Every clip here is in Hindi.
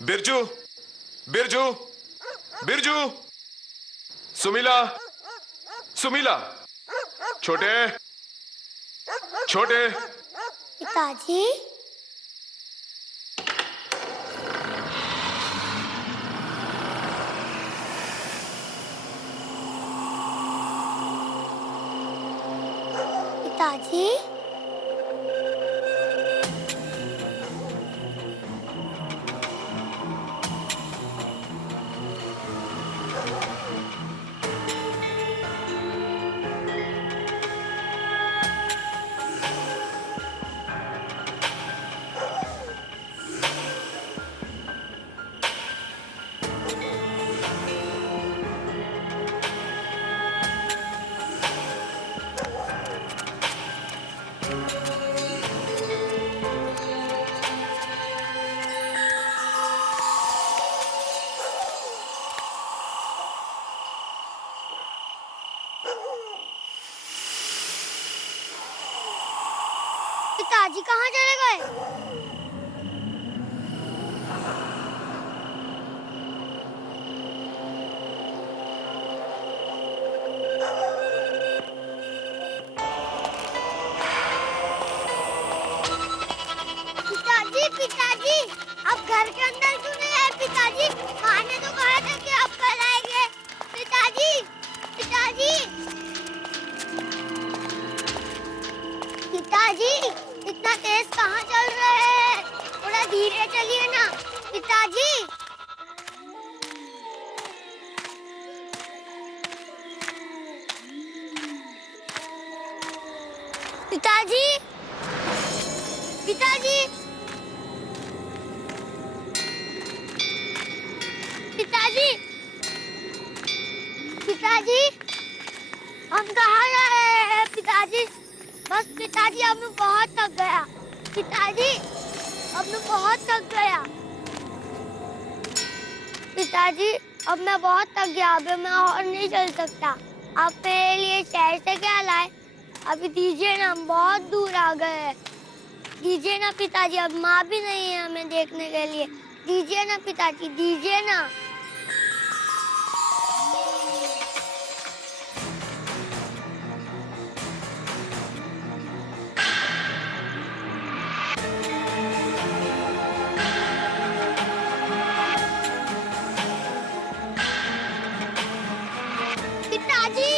बिरजू, बिरजू, बिरजू, सुमीला, सुमीला, छोटे, छोटे। पिताजी, पिताजी, पिताजी कहाँ चले गए? पिताजी, पिताजी, आप घर के अंदर क्यों नहीं आए? पिताजी, माँ ने तो कहा था कि आप कल आएंगे। पिताजी, पिताजी, पिताजी, इतना तेज कहाँ चल रहे हैं? थोड़ा धीरे चलिए ना। पिताजी, पिताजी, पिताजी, पिताजी, पिताजी, हम कहाँ जा रहे हैं? पिताजी, बस पिताजी, अब मैं बहुत थक गया। पिताजी, अब मैं बहुत थक गया। पिताजी, अब मैं बहुत थक गया। अब मैं और नहीं चल सकता। आप मेरे लिए शहर से क्या लाए? अभी दीजिए ना, हम बहुत दूर आ गए हैं। दीजिए ना पिताजी, अब माँ भी नहीं है हमें देखने के लिए। दीजिए ना पिताजी, दीजिए ना। पिताजी,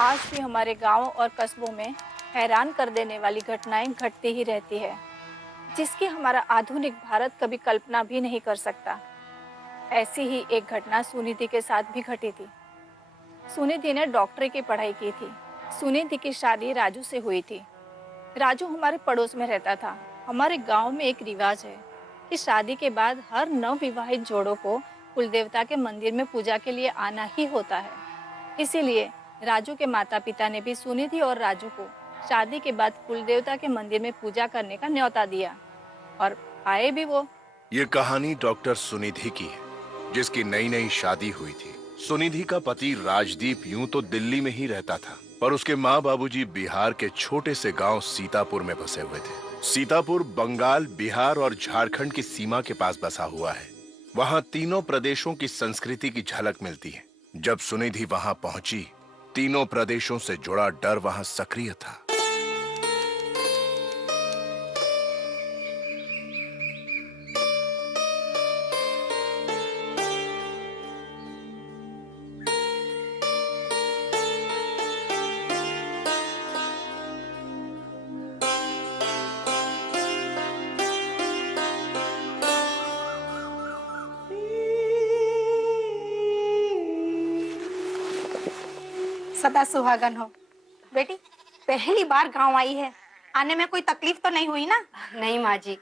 आज भी हमारे गांव और कस्बों में हैरान कर देने वाली घटनाएं घटती ही रहती है, जिसकी हमारा आधुनिक भारत कभी कल्पना भी नहीं कर सकता। ऐसी ही एक घटना सुनिधि के साथ भी घटी थी। सुनिधि ने डॉक्टरी की पढ़ाई की थी। सुनिधि की शादी राजू से हुई थी। राजू हमारे पड़ोस में रहता था। हमारे गांव में एक रिवाज है कि शादी के बाद हर नवविवाहित जोड़ों को कुलदेवता के मंदिर में पूजा के लिए आना ही होता है। इसीलिए राजू के माता पिता ने भी सुनिधि और राजू को शादी के बाद कुलदेवता के मंदिर में पूजा करने का न्योता दिया और आए भी वो। ये कहानी डॉक्टर सुनिधि की है, जिसकी नई नई शादी हुई थी। सुनिधि का पति राजदीप यूं तो दिल्ली में ही रहता था, पर उसके माँ बाबूजी बिहार के छोटे से गांव सीतापुर में बसे हुए थे। सीतापुर बंगाल, बिहार और झारखंड की सीमा के पास बसा हुआ है। वहाँ तीनों प्रदेशों की संस्कृति की झलक मिलती है। जब सुनिधि वहाँ पहुंची, तीनों प्रदेशों से जुड़ा डर वहाँ सक्रिय था। सदा सुहागन हो। बेटी, पहली बार गांव आई है, आने में कोई तकलीफ तो नहीं हुई ना? नहीं माँ जी,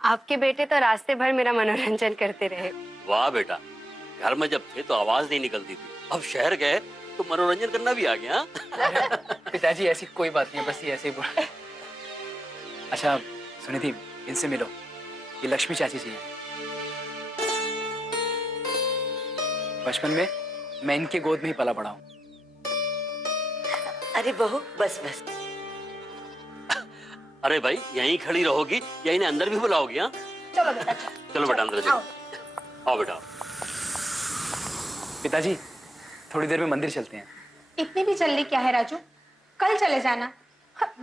आपके बेटे तो रास्ते भर मेरा मनोरंजन करते रहे। वाह बेटा, घर में जब थे तो आवाज नहीं निकलती थी, अब शहर गए तो मनोरंजन करना भी आ गया। पिताजी ऐसी कोई बात नहीं है, बस ये ऐसे ही बोल। अच्छा सुनिधि, इनसे मिलो, ये लक्ष्मी चाची जी हैं। बचपन में मैं इनके गोद में ही पला बड़ा हूँ। अरे बहू बस बस। अरे भाई यहीं खड़ी रहोगी या इन्हें अंदर भी बुलाओगी? हाँ चलो बेटा चलो बेटा अंदर चलो। आओ बेटा। पिताजी थोड़ी देर में मंदिर चलते हैं। इतनी भी जल्दी क्या है राजू, कल चले जाना।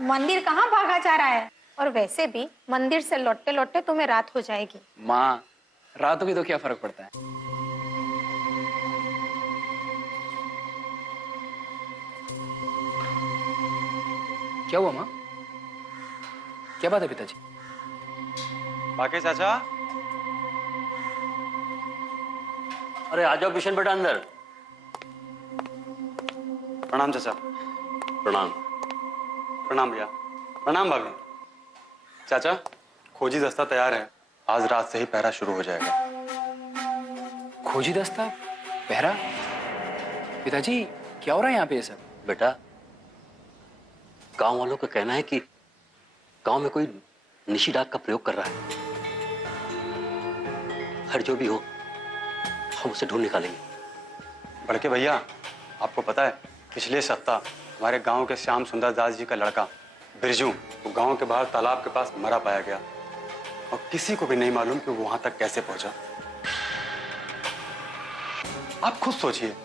मंदिर कहाँ भागा जा रहा है, और वैसे भी मंदिर से लौटते लौटते तुम्हें रात हो जाएगी। माँ रात होगी तो क्या फर्क पड़ता है। क्या हुआ माँ, क्या बात है पिताजी? बाकी चाचा। अरे आ जाओ किशन बेटा अंदर। प्रणाम चाचा। प्रणाम। प्रणाम भैया। प्रणाम भाभी। चाचा खोजी दस्ता तैयार है, आज रात से ही पहरा शुरू हो जाएगा। खोजी दस्ता पहरा? पिताजी क्या हो रहा है यहाँ पे ये सब? बेटा गांव वालों का कहना है कि गांव में कोई निशिडाक का प्रयोग कर रहा है। हर जो भी हो हम उसे ढूंढ निकालेंगे। बड़के भैया आपको पता है पिछले सप्ताह हमारे गांव के श्याम सुंदर दास जी का लड़का बिरजू वो गांव के बाहर तालाब के पास मरा पाया गया, और किसी को भी नहीं मालूम कि वो वहां तक कैसे पहुंचा। आप खुद सोचिए,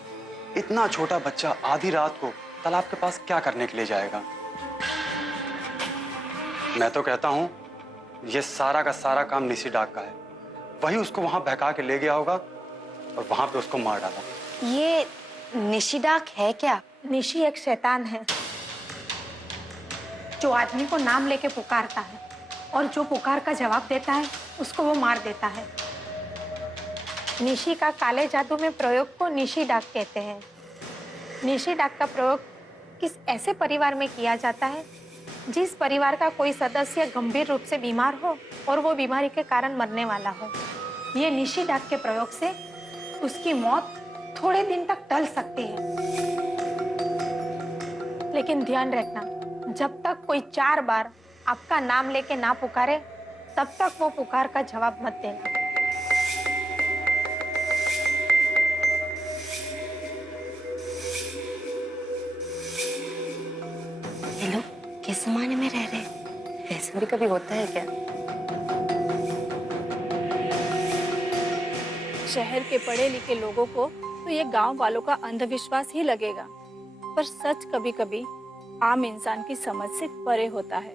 इतना छोटा बच्चा आधी रात को तालाब के पास क्या करने के लिए जाएगा। मैं तो कहता हूं ये सारा का सारा काम निशी डाक का है, वही उसको वहां बहका के ले गया होगा और वहां पे उसको मार डाला। ये निशिडाक है क्या? निशी एक शैतान है जो आदमी को नाम लेके पुकारता है, और जो पुकार का जवाब देता है उसको वो मार देता है। निशी का काले जादू में प्रयोग को निशिडाक कहते हैं। निशिडाक का प्रयोग किस ऐसे परिवार में किया जाता है जिस परिवार का कोई सदस्य गंभीर रूप से बीमार हो और वो बीमारी के कारण मरने वाला हो। ये निशिडाक के प्रयोग से उसकी मौत थोड़े दिन तक टल सकती है, लेकिन ध्यान रखना, जब तक कोई 4 बार आपका नाम लेके ना पुकारे तब तक वो पुकार का जवाब मत देना। ये लोग किस जमाने में रह रहे हैं? वैसे भी कभी होता है क्या? शहर के पढ़े लिखे लोगों को तो ये गांव वालों का अंधविश्वास ही लगेगा, पर सच कभी कभी आम इंसान की समझ से परे होता है।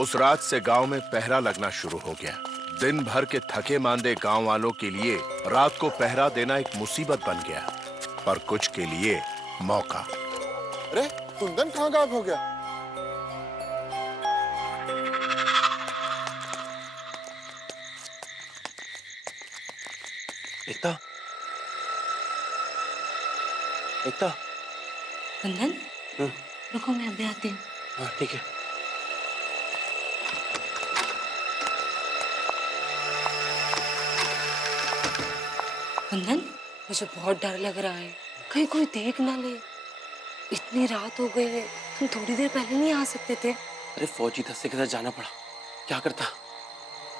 उस रात से गांव में पहरा लगना शुरू हो गया। दिन भर के थके मांदे गांव वालों के लिए रात को पहरा देना एक मुसीबत बन गया, पर कुछ के लिए मौका। अरे कुंदन कहाँ गायब हो गया? एकता, एकता। कुंदन रुको, मैं अभी आती हूँ। हाँ ठीक है। कुंदन मुझे बहुत डर लग रहा है, कहीं कोई देख ना ले। इतनी रात हो गई है, तुम थोड़ी देर पहले नहीं आ सकते थे? अरे फौजी दस्ते के साथ जाना पड़ा, क्या करता,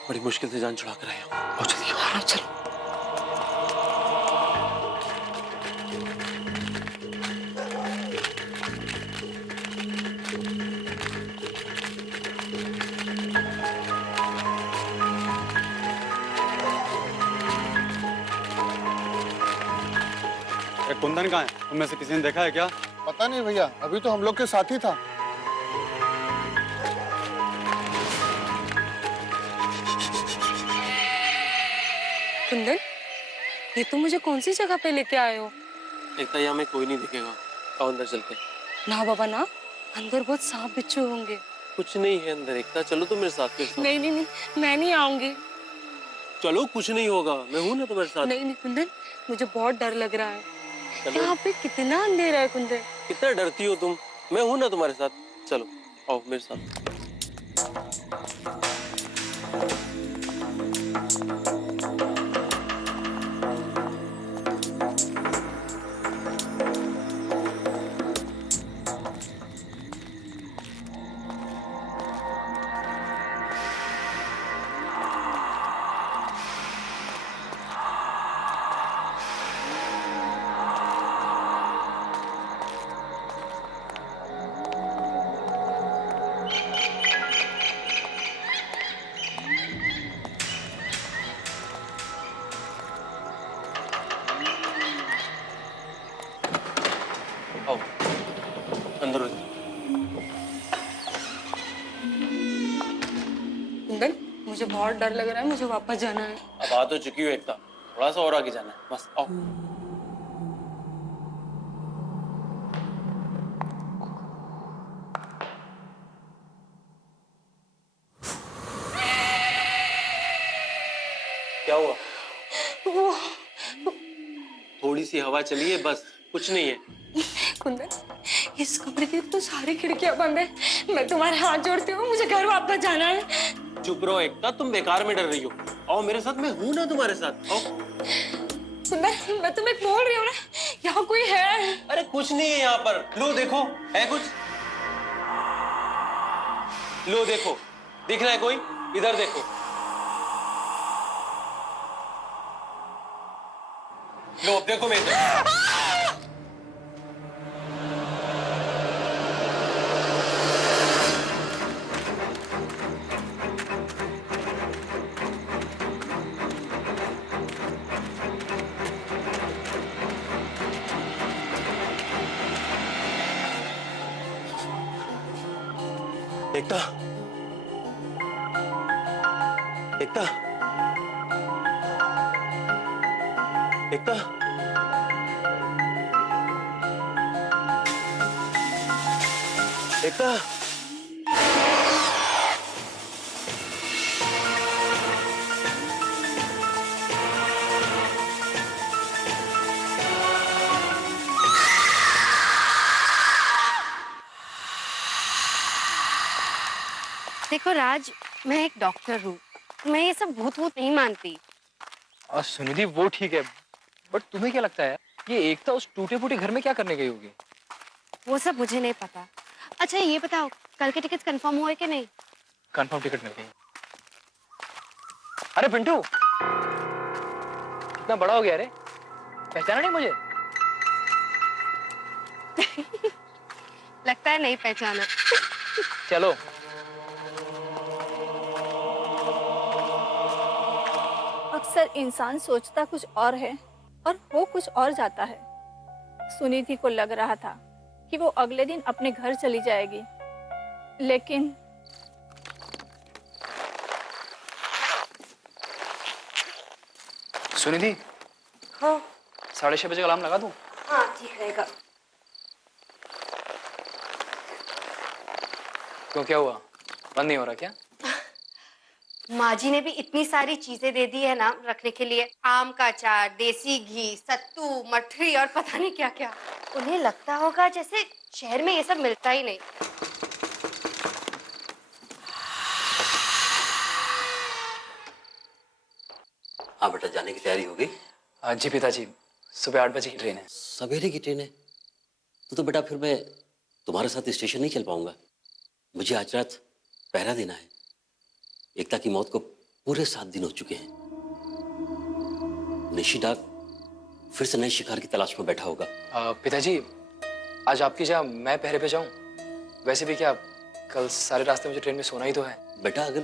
बड़ी मुश्किल से जान छुड़ा कर आया। आओ जल्दी आओ। हाँ चलो। कुंदन कहाँ है? तुम में से किसी ने देखा है क्या? पता नहीं भैया, अभी तो हम लोग के साथ ही था। कुंदन ये तुम मुझे कौन सी जगह पे लेके आए हो? एकता यहाँ में कोई नहीं दिखेगा, आओ अंदर चलते। ना बाबा ना, अंदर बहुत सांप बिच्छू होंगे। कुछ नहीं है अंदर एकता, चलो तुम मेरे साथ। नहीं नहीं नहीं, मैं नहीं आऊंगी। चलो कुछ नहीं होगा, मैं हूँ ना तुम्हारे साथ। नहीं नहीं कुंदन, मुझे बहुत डर लग रहा है। यहाँ पे कितना अंधेरा है कुंदन। कितना डरती हो तुम, मैं हूँ ना तुम्हारे साथ। चलो आओ मेरे साथ। बहुत डर लग रहा है, मुझे वापस जाना है। अब आ तो चुकी हो एकता, थोड़ा सा और आगे जाना है बस। आओ। क्या हुआ? वो थोड़ी सी हवा चली है बस, कुछ नहीं है। कुंदन, इस कमरे की तो सारी खिड़कियां बंद है। मैं तुम्हारे हाथ जोड़ती हूँ, मुझे घर वापस जाना है। चुप रहो एकता, तुम बेकार में डर रही हो। आओ मेरे साथ, मैं हूं ना तुम्हारे साथ। आओ। कुंदन, मैं तुम्हें बोल रही हूँ ना, यहाँ कोई है। अरे कुछ नहीं है यहाँ पर। लो देखो, है कुछ? लो देखो, दिख रहा है कोई? इधर देखो। लो अब देखो मेरे तरफ। एकता, एकता, एकता, एकता। देखो राज, मैं एक डॉक्टर हूँ, मैं ये सब भूत वूत नहीं मानती। और सुनिधि वो ठीक है, बट तुम्हें क्या लगता है ये एकता उस टूटे फूटे घर में क्या करने गई होगी? वो सब मुझे नहीं पता। अच्छा ये बताओ, कल के टिकट कंफर्म हुए कि नहीं? कंफर्म टिकट मिल गई। अरे पिंटू, कितना बड़ा हो गया रे, पहचाना नहीं मुझे? लगता है नहीं पहचाना। चलो। अक्सर इंसान सोचता कुछ और है और हो कुछ और जाता है। सुनिधि को लग रहा था कि वो अगले दिन अपने घर चली जाएगी, लेकिन सुनिधि, हाँ 6:30 बजे अलार्म लगा दूं? हाँ ठीक रहेगा। क्यों, क्या हुआ? बंद नहीं हो रहा क्या? माँ जी ने भी इतनी सारी चीजें दे दी है ना रखने के लिए, आम का अचार, देसी घी, सत्तू, मठरी और पता नहीं क्या क्या। उन्हें लगता होगा जैसे शहर में ये सब मिलता ही नहीं। हाँ बेटा, जाने की तैयारी हो गई? जी पिताजी, सुबह 8 बजे की ट्रेन है। सवेरे की ट्रेन है? तो बेटा फिर मैं तुम्हारे साथ स्टेशन नहीं चल पाऊंगा। मुझे आज रात पहरा देना है। एकता की मौत को पूरे 7 दिन हो चुके हैं। निशी डाक फिर से नए शिकार की तलाश में बैठा होगा। पिताजी, आज आपकी जगह मैं पहरे पे जाऊं? वैसे भी क्या कल सारे रास्ते मुझे ट्रेन में सोना ही तो है। बेटा अगर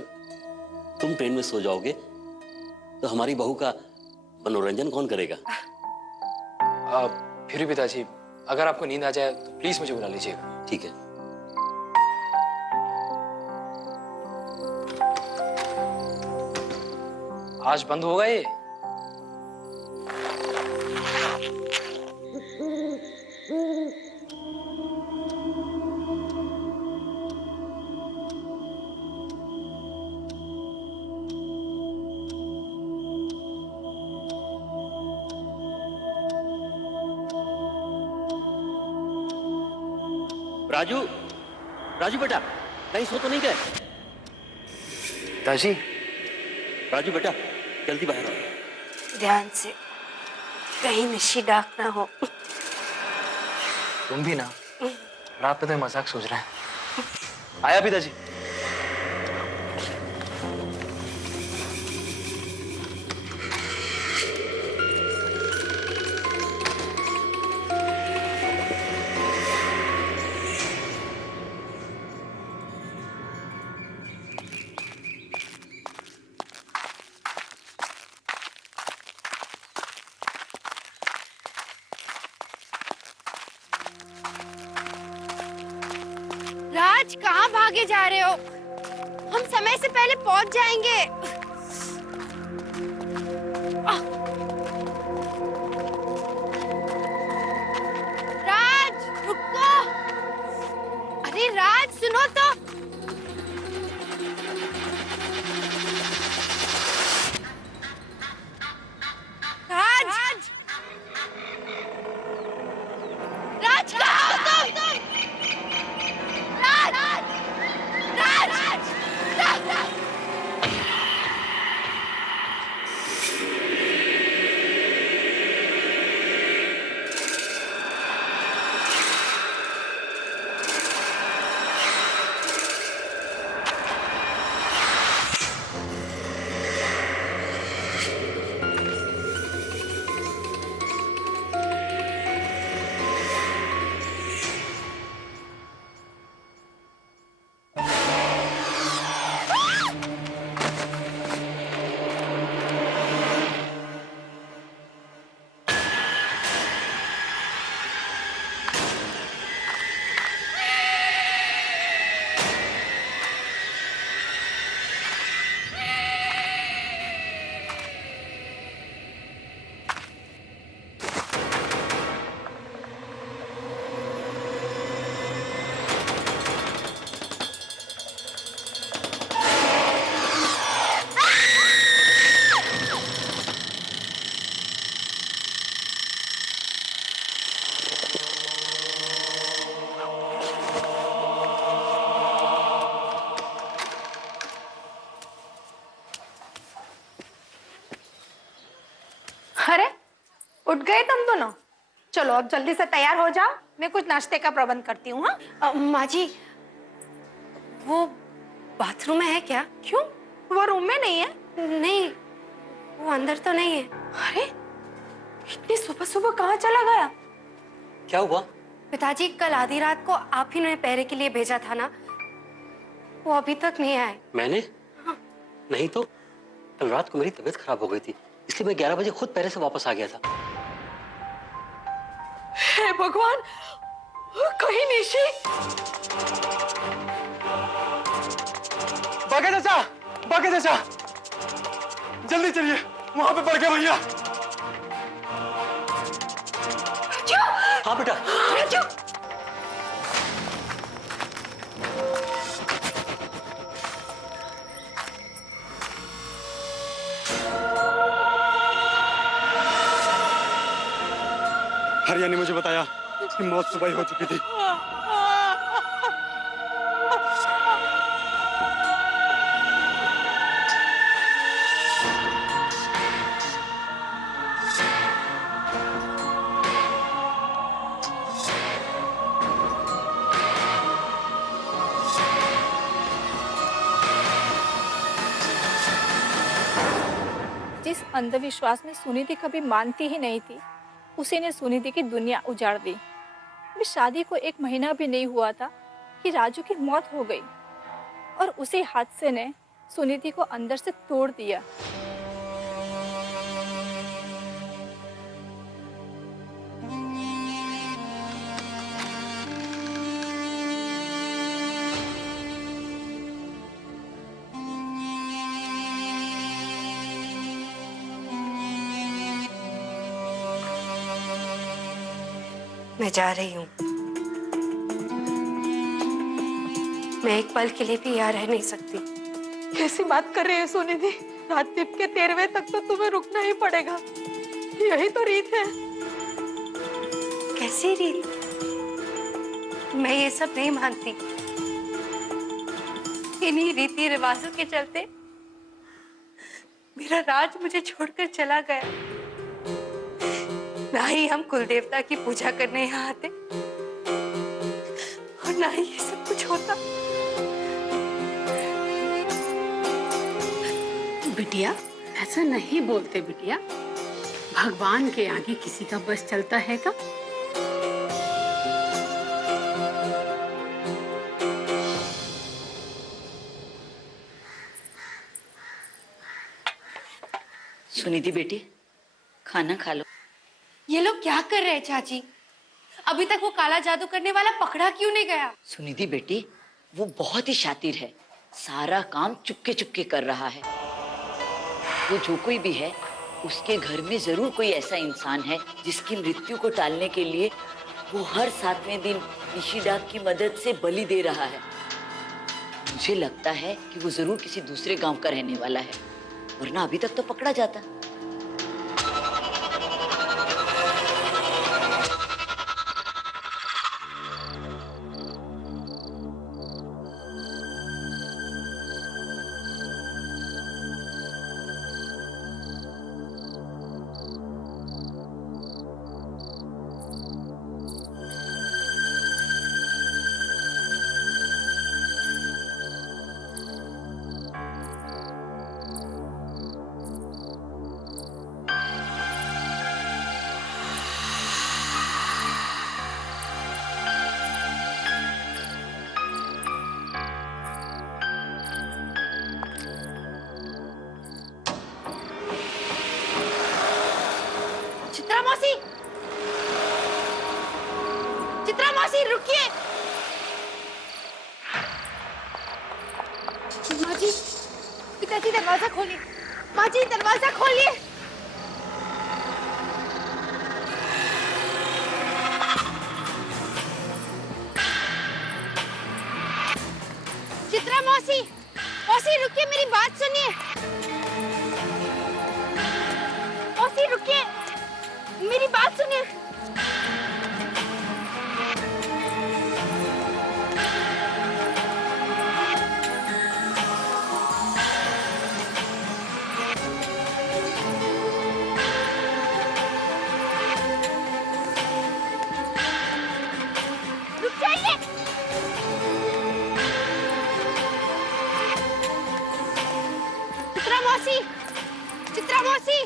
तुम ट्रेन में सो जाओगे तो हमारी बहू का मनोरंजन कौन करेगा? फिर भी पिताजी, अगर आपको नींद आ जाए तो प्लीज मुझे बुला लीजिएगा। ठीक है। आज बंद होगा ये? राजू, राजू बेटा, कहीं सो तो नहीं गए? पिताजी। राजू बेटा, जल्दी बाहर आओ। ध्यान से, कहीं निशी डाक ना हो। तुम भी ना, रात में तो मजाक सोच रहे हैं। आया पिताजी। राज, कहाँ भागे जा रहे हो? हम समय से पहले पहुंच जाएंगे। अरे उठ गए तुम दोनों? चलो अब जल्दी से तैयार हो जाओ, मैं कुछ नाश्ते का प्रबंध करती हूँ। हाँ माँ जी, वो बाथरूम में है क्या? क्यों, वो रूम में नहीं है? नहीं, वो अंदर तो नहीं है। अरे इतनी सुबह सुबह कहाँ चला गया? क्या हुआ? पिताजी, कल आधी रात को आप ही ने पहरे के लिए भेजा था ना, वो अभी तक नहीं आए। मैंने? हाँ। नहीं तो कल रात को मेरी तबीयत खराब हो गई थी, इसलिए मैं 11 बजे खुद पहरे से वापस आ गया था। हे भगवान, कहीं निशी। बाके चाचा, जल्दी चलिए, वहां पे पड़ गया भैया। हाँ बेटा। हरिया ने मुझे बताया कि मौत सुबह ही हो चुकी थी। जिस अंधविश्वास में सुनिधि कभी मानती ही नहीं थी, उसी ने सुनिधि की दुनिया उजाड़ दी। अभी शादी को 1 महीना भी नहीं हुआ था कि राजू की मौत हो गई और उसी हादसे ने सुनिधि को अंदर से तोड़ दिया। मैं जा रही हूँ। मैं एक पल के लिए भी यहाँ रह नहीं सकती। कैसी बात कर रही है सुनिधि? राजदीप के 13वें तक तो तुम्हें रुकना ही पड़ेगा, यही तो रीत है। कैसी रीत? मैं ये सब नहीं मानती। इन्हीं रीति रिवाजों के चलते मेरा राज मुझे छोड़कर चला गया। ना ही हम कुल देवता की पूजा करने यहाँ आते और ना ही ये सब कुछ होता। बिटिया, ऐसा नहीं बोलते बिटिया, भगवान के आगे किसी का बस चलता है का? सुनिधि बेटी, खाना खा लो। ये लोग क्या कर रहे हैं चाची? अभी तक वो काला जादू करने वाला पकड़ा क्यों नहीं गया? सुनिधि बेटी, वो बहुत ही शातिर है, सारा काम चुपके चुपके कर रहा है। वो जो कोई भी है, उसके घर में जरूर कोई ऐसा इंसान है जिसकी मृत्यु को टालने के लिए वो हर 7वें दिन निशिडाक की मदद से बलि दे रहा है। मुझे लगता है कि वो जरूर किसी दूसरे गांव का रहने वाला है, वरना अभी तक तो पकड़ा जाता। चित्रा मौसी, रुकिए। माँ जी, पिताजी दरवाजा खोलिए। माँ जी, दरवाजा खोलिए। चित्रा मौसी, मौसी रुकिए, मेरी बात सुनिए। मौसी रुकिए, मेरी बात सुनिए। मौसी।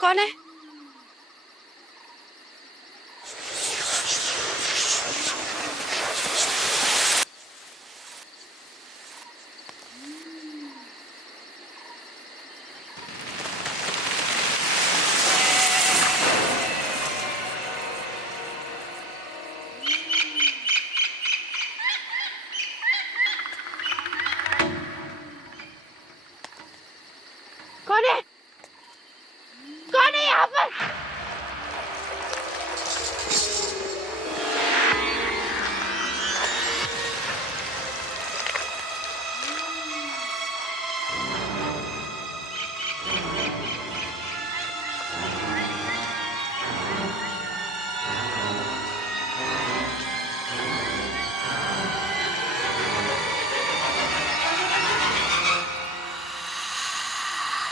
कौन है? कौन है? कौन है यहाँ पर?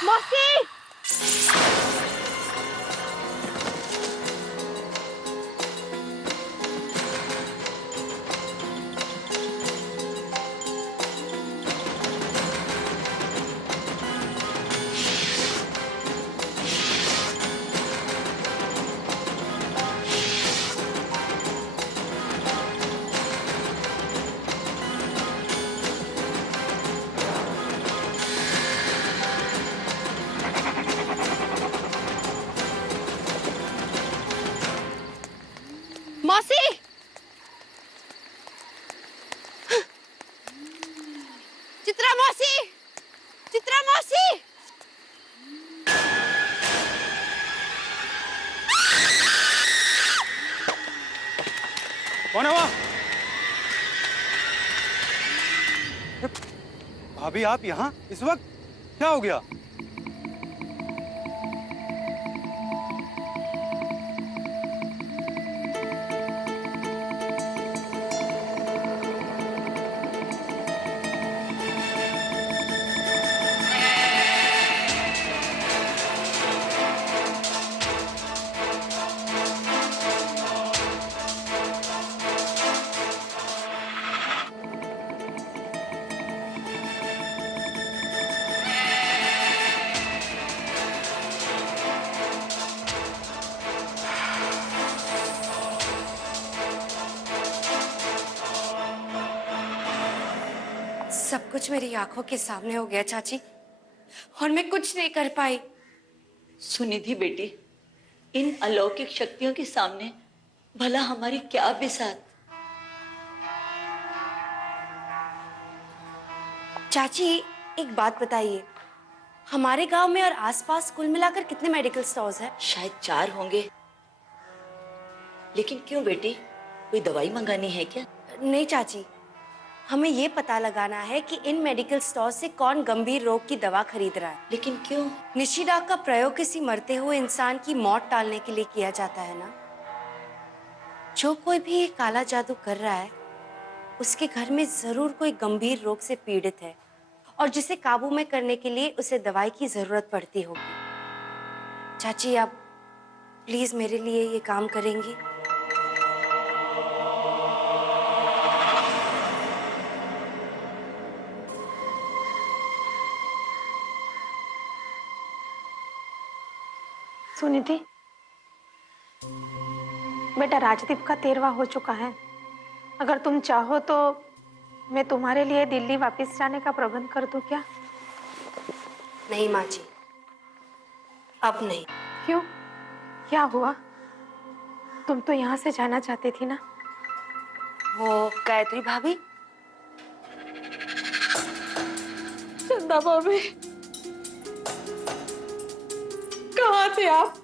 मौसी। मौसी। चित्रा मौसी। चित्रा मौसी। कौन है वहाँ? भाभी आप यहाँ इस वक्त? क्या हो गया? सब कुछ मेरी आंखों के सामने हो गया चाची, और मैं कुछ नहीं कर पाई। सुनिधि बेटी, इन अलौकिक शक्तियों के सामने भला हमारी क्या बिसात। चाची एक बात बताइए, हमारे गांव में और आसपास कुल मिलाकर कितने मेडिकल स्टोर्स हैं? शायद 4 होंगे। लेकिन क्यों बेटी, कोई दवाई मंगानी है क्या? नहीं चाची, हमें ये पता लगाना है कि इन मेडिकल स्टोर से कौन गंभीर रोग की दवा खरीद रहा है। लेकिन क्यों? निशिडाक का प्रयोग किसी मरते हुए इंसान की मौत टालने के लिए किया जाता है ना। जो कोई भी ये काला जादू कर रहा है, उसके घर में जरूर कोई गंभीर रोग से पीड़ित है, और जिसे काबू में करने के लिए उसे दवाई की जरूरत पड़ती होगी। चाची आप प्लीज मेरे लिए ये काम करेंगी? सुनिधि, बेटा राजदीप का 13वां हो चुका है। अगर तुम चाहो तो मैं तुम्हारे लिए दिल्ली वापस जाने का प्रबंध कर दूं क्या? नहीं माँ जी, अब नहीं। क्यों? क्या हुआ? तुम तो यहाँ से जाना चाहती थी ना? वो गायत्री भाभी। चंदा भाभी, कहाँ थे आप?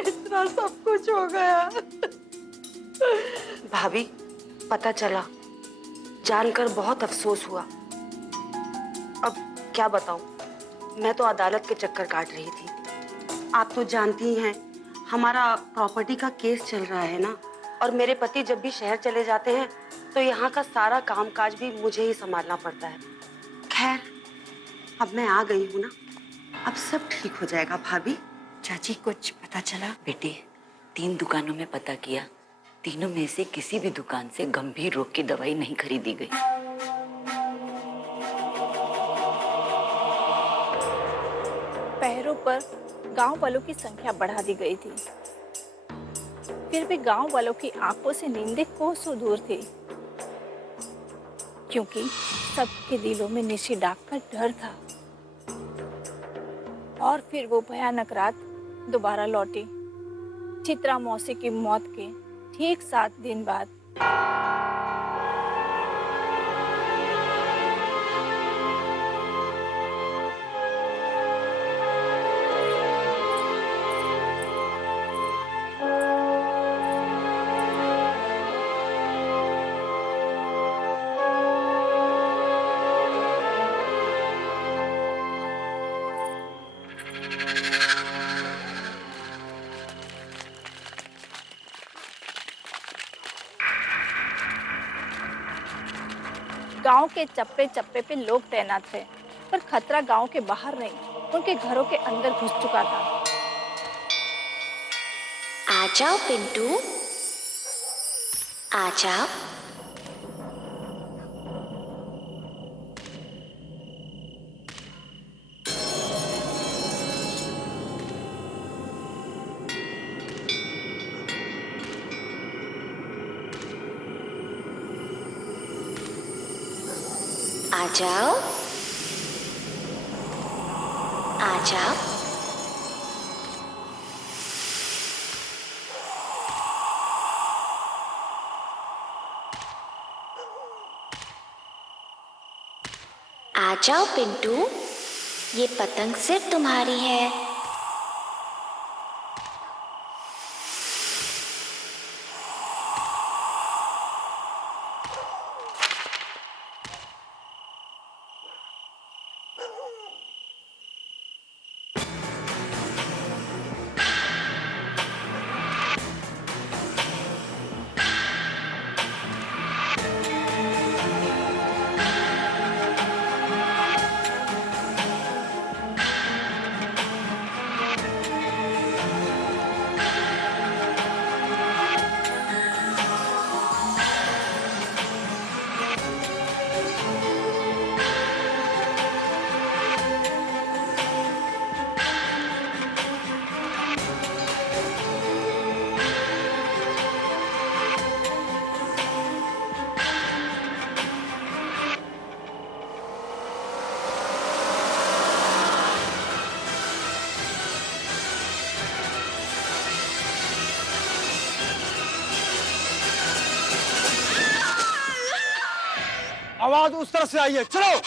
इतना सब कुछ हो गया। भाभी पता चला, जानकर बहुत अफसोस हुआ। अब क्या बताऊं, मैं तो अदालत के चक्कर काट रही थी। आप तो जानती ही हैं, हमारा प्रॉपर्टी का केस चल रहा है ना, और मेरे पति जब भी शहर चले जाते हैं तो यहाँ का सारा कामकाज भी मुझे ही संभालना पड़ता है। खैर, अब मैं आ गई हूँ ना, अब सब ठीक हो जाएगा भाभी। चाची कुछ पता चला? बेटी 3 दुकानों में पता किया, तीनों में से किसी भी दुकान से गंभीर रोग की दवाई नहीं खरीदी गई। पहरों पर गांव वालों की संख्या बढ़ा दी गई थी, फिर भी गांव वालों की आंखों से नींदें कोसों दूर थी, क्योंकि सबके दिलों में निशी डाक का डर था। और फिर वो भयानक रात दोबारा लौटी, चित्रा मौसी की मौत के ठीक 7 दिन बाद। गांव के चप्पे चप्पे पे लोग तैनात थे, पर खतरा गांव के बाहर नहीं, उनके घरों के अंदर घुस चुका था। आ जाओ पिंटू, आ जाओ। आ जाओ, आ जाओ। आ जाओ पिंटू, ये पतंग सिर्फ तुम्हारी है। आवाज उस तरफ से आई है, चलो।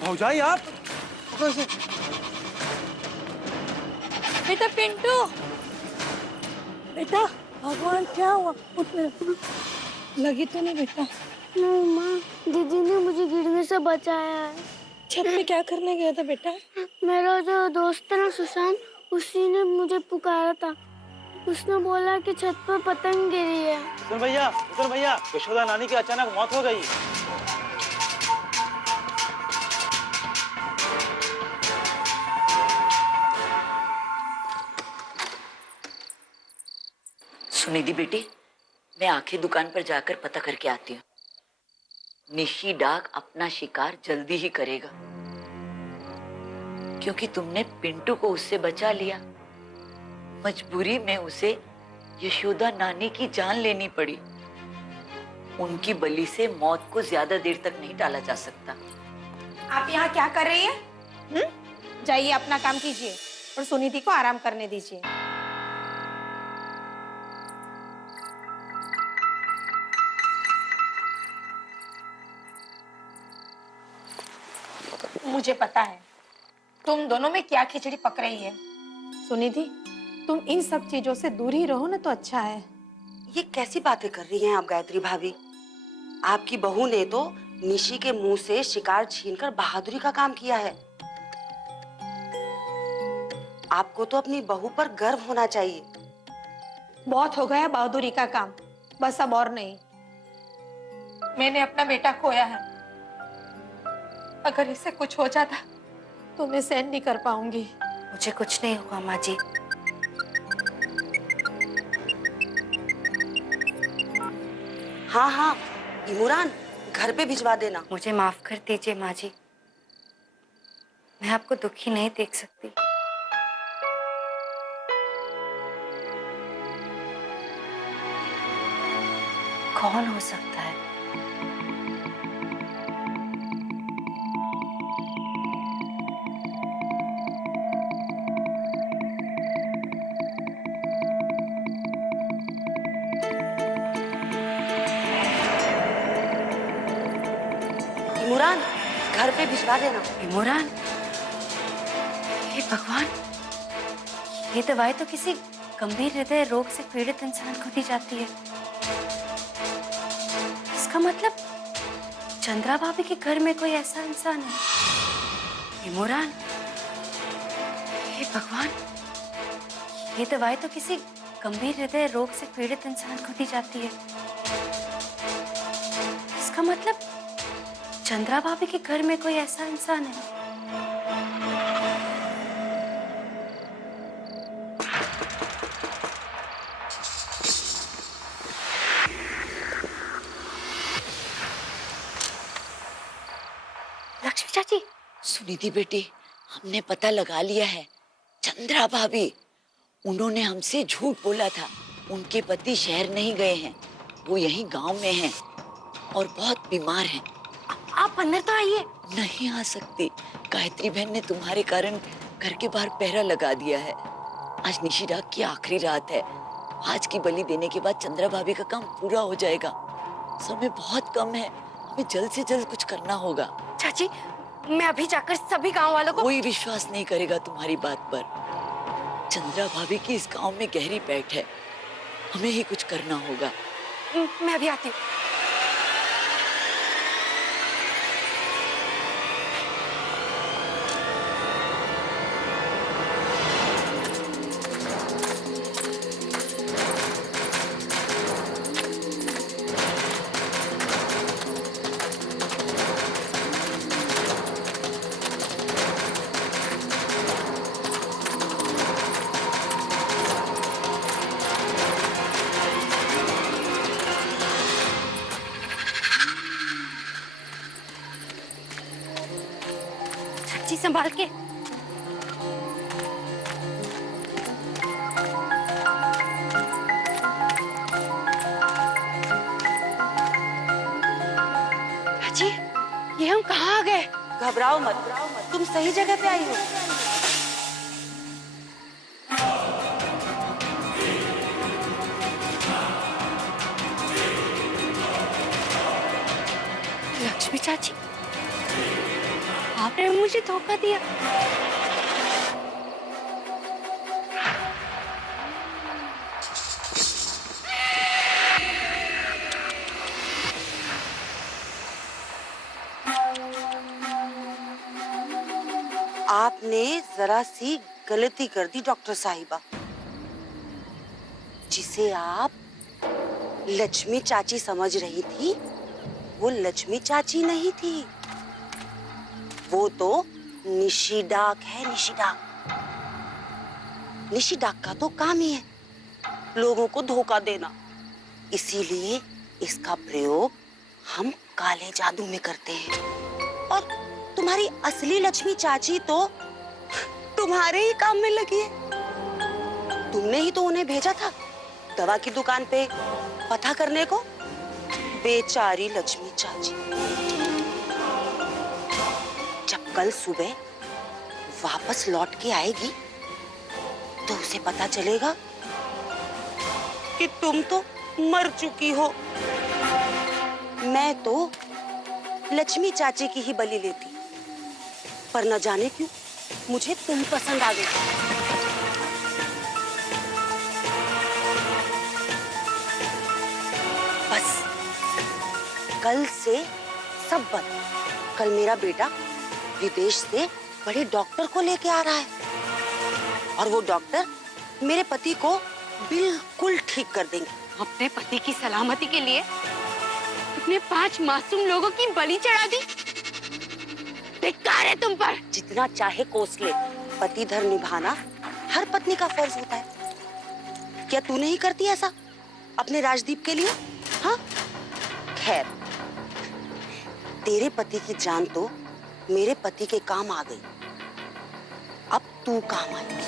भौजाई आप कैसे? बेटा पिंटू, बेटा भगवान क्या हुआ? उठने लगी तो नहीं बेटा? नहीं माँ, दीदी ने मुझे गिरने से बचाया है। छत पे क्या करने गया था बेटा? मेरा जो दोस्त है ना सुशांत, उसी ने मुझे पुकारा था। उसने बोला कि छत पर पतंग गिरी है। सुन भैया, यशोदा नानी की अचानक मौत हो गई। सुनिधि बेटी, मैं आखिर दुकान पर जाकर पता करके आती हूँ। निशी डाक अपना शिकार जल्दी ही करेगा, क्योंकि तुमने पिंटू को उससे बचा लिया। मजबूरी में उसे यशोदा नानी की जान लेनी पड़ी। उनकी बलि से मौत को ज्यादा देर तक नहीं टाला जा सकता। आप यहाँ क्या कर रही हैं? जाइए अपना काम कीजिए और सुनिधि को आराम करने दीजिए। मुझे पता है तुम दोनों में क्या खिचड़ी पक रही है। सुनिधि, तुम इन सब चीजों से दूर ही रहो ना तो अच्छा है। ये कैसी बातें कर रही हैं आप गायत्री भाभी? आपकी बहू ने तो निशी के मुंह से शिकार छीनकर बहादुरी का काम किया है। आपको तो अपनी बहू पर गर्व होना चाहिए। बहुत हो गया बहादुरी का काम, बस अब और नहीं। मैंने अपना बेटा खोया है, अगर इसे कुछ हो जाता तो मैं सहन नहीं कर पाऊंगी। मुझे कुछ नहीं होगा माँ जी। हाँ हाँ, इमरान घर पे भिजवा देना। मुझे माफ कर दीजिए माँ जी, मैं आपको दुखी नहीं देख सकती। कौन हो सकता है? इमरान घर पे भिजवा देना। इमरान, हे भगवान, ये दवाई तो किसी गंभीर हृदय रोग से पीड़ित इंसान को दी जाती है। इसका मतलब चंद्रा भाभी के घर में कोई ऐसा इंसान है। इमरान, हे भगवान, ये दवाई तो किसी गंभीर हृदय रोग से पीड़ित इंसान को दी जाती है। इसका मतलब चंद्रा भाभी के घर में कोई ऐसा इंसान है। लक्ष्मी चाची। सुनिधि बेटी, हमने पता लगा लिया है। चंद्रा भाभी, उन्होंने हमसे झूठ बोला था। उनके पति शहर नहीं गए हैं, वो यहीं गांव में हैं और बहुत बीमार हैं। आप अंदर तो आइए। नहीं आ सकती, गायत्री बहन ने तुम्हारे कारण घर के बाहर पहरा लगा दिया है। आज निशिराग की आखिरी रात है। आज की बलि देने के बाद चंद्रा भाभी का काम पूरा हो जाएगा। समय बहुत कम है, हमें जल्द से जल्द कुछ करना होगा। चाची, मैं अभी जाकर सभी गांव वालों को। कोई विश्वास नहीं करेगा तुम्हारी बात पर। चंद्रा भाभी की इस गांव में गहरी पैठ है, हमें ही कुछ करना होगा। मैं अभी आती हूँ। चाची संभाल के। चाची, ये हम कहाँ आ गए? घबराओ मत, तुम सही जगह पे आई हो। लक्ष्मी चाची, आपने मुझे धोखा दिया। आपने जरा सी गलती कर दी डॉक्टर साहिबा। जिसे आप लक्ष्मी चाची समझ रही थी, वो लक्ष्मी चाची नहीं थी, वो तो निशिडाक है। निशिडाक का तो काम ही है लोगों को धोखा देना। इसीलिए इसका प्रयोग हम काले जादू में करते हैं। और तुम्हारी असली लक्ष्मी चाची तो तुम्हारे ही काम में लगी है। तुमने ही तो उन्हें भेजा था दवा की दुकान पे पता करने को। बेचारी लक्ष्मी चाची, जब कल सुबह वापस लौट के आएगी तो उसे पता चलेगा कि तुम तो मर चुकी हो। मैं तो लक्ष्मी चाची की ही बलि लेती, पर न जाने क्यों मुझे तुम पसंद आ गई। बस कल से सब बंद। कल मेरा बेटा विदेश से बड़े डॉक्टर को लेके आ रहा है और वो डॉक्टर मेरे पति को बिल्कुल बिल्कुल ठीक कर देंगे। अपने पति की सलामती के लिए अपने 5 मासूम लोगों की बलि चढ़ा दी। धिक्कार है तुम पर। जितना चाहे कोस ले, पति धर्म निभाना हर पत्नी का फर्ज होता है। क्या तू नहीं करती ऐसा अपने राजदीप के लिए? हाँ, खैर, तेरे पति की जान तो मेरे पति के काम आ गई, अब तू काम आएगी।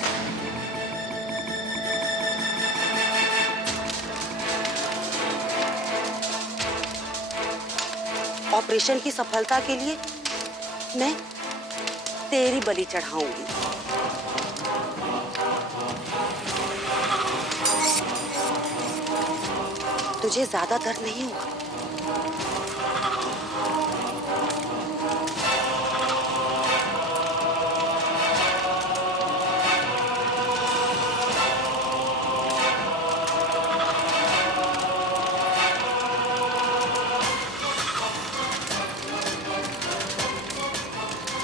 ऑपरेशन की सफलता के लिए मैं तेरी बलि चढ़ाऊंगी। तुझे ज्यादा दर्द नहीं होगा।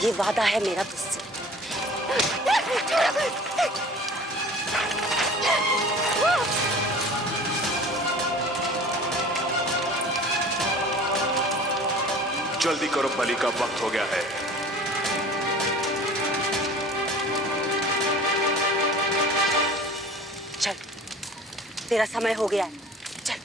ये वादा है मेरा तुझसे। जल्दी करो, बलि का वक्त हो गया है। चल, तेरा समय हो गया है। चल।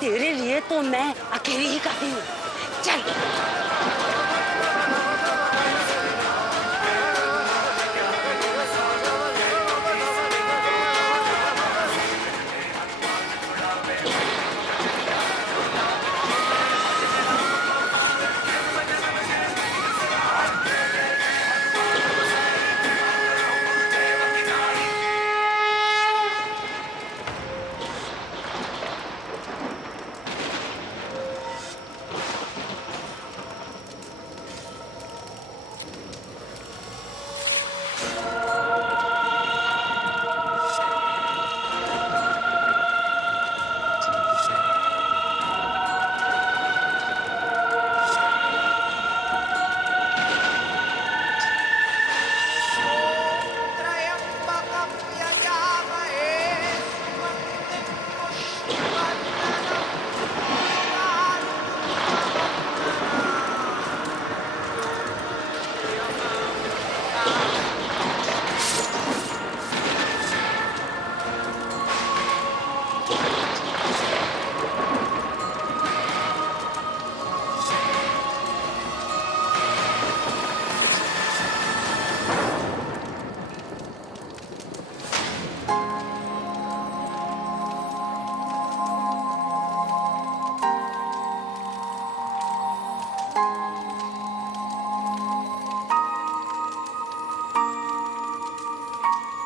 तेरे लिए तो मैं अकेली ही काफी हूँ। चल।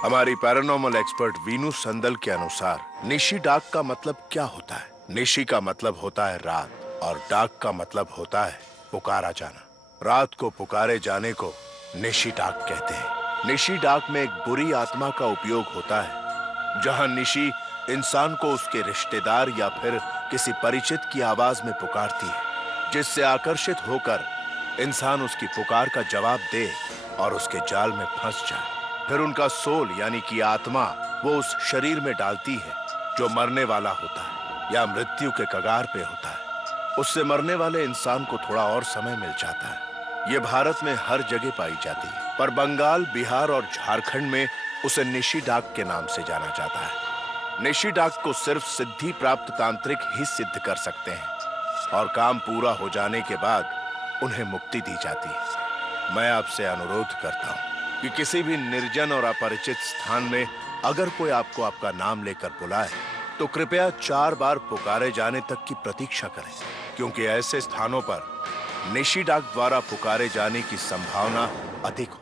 हमारी पैरानॉर्मल एक्सपर्ट वीनू संदल के अनुसार निशी डाक का मतलब क्या होता है? निशी का मतलब होता है रात और डाक का मतलब होता है पुकारा जाना। रात को पुकारे जाने को निशी डाक कहते हैं। निशी डाक में एक बुरी आत्मा का उपयोग होता है, जहां निशी इंसान को उसके रिश्तेदार या फिर किसी परिचित की आवाज में पुकारती है, जिससे आकर्षित होकर इंसान उसकी पुकार का जवाब दे और उसके जाल में फंस जाए। फिर उनका सोल यानी कि आत्मा वो उस शरीर में डालती है जो मरने वाला होता है या मृत्यु के कगार पे होता है। उससे मरने वाले इंसान को थोड़ा और समय मिल जाता है। ये भारत में हर जगह पाई जाती है, पर बंगाल, बिहार और झारखंड में उसे निशिडाक के नाम से जाना जाता है। निशिडाक को सिर्फ सिद्धि प्राप्त तांत्रिक ही सिद्ध कर सकते हैं और काम पूरा हो जाने के बाद उन्हें मुक्ति दी जाती है। मैं आपसे अनुरोध करता हूं कि किसी भी निर्जन और अपरिचित स्थान में अगर कोई आपको आपका नाम लेकर बुलाए तो कृपया 4 बार पुकारे जाने तक की प्रतीक्षा करें, क्योंकि ऐसे स्थानों पर निशिडाक द्वारा पुकारे जाने की संभावना अधिक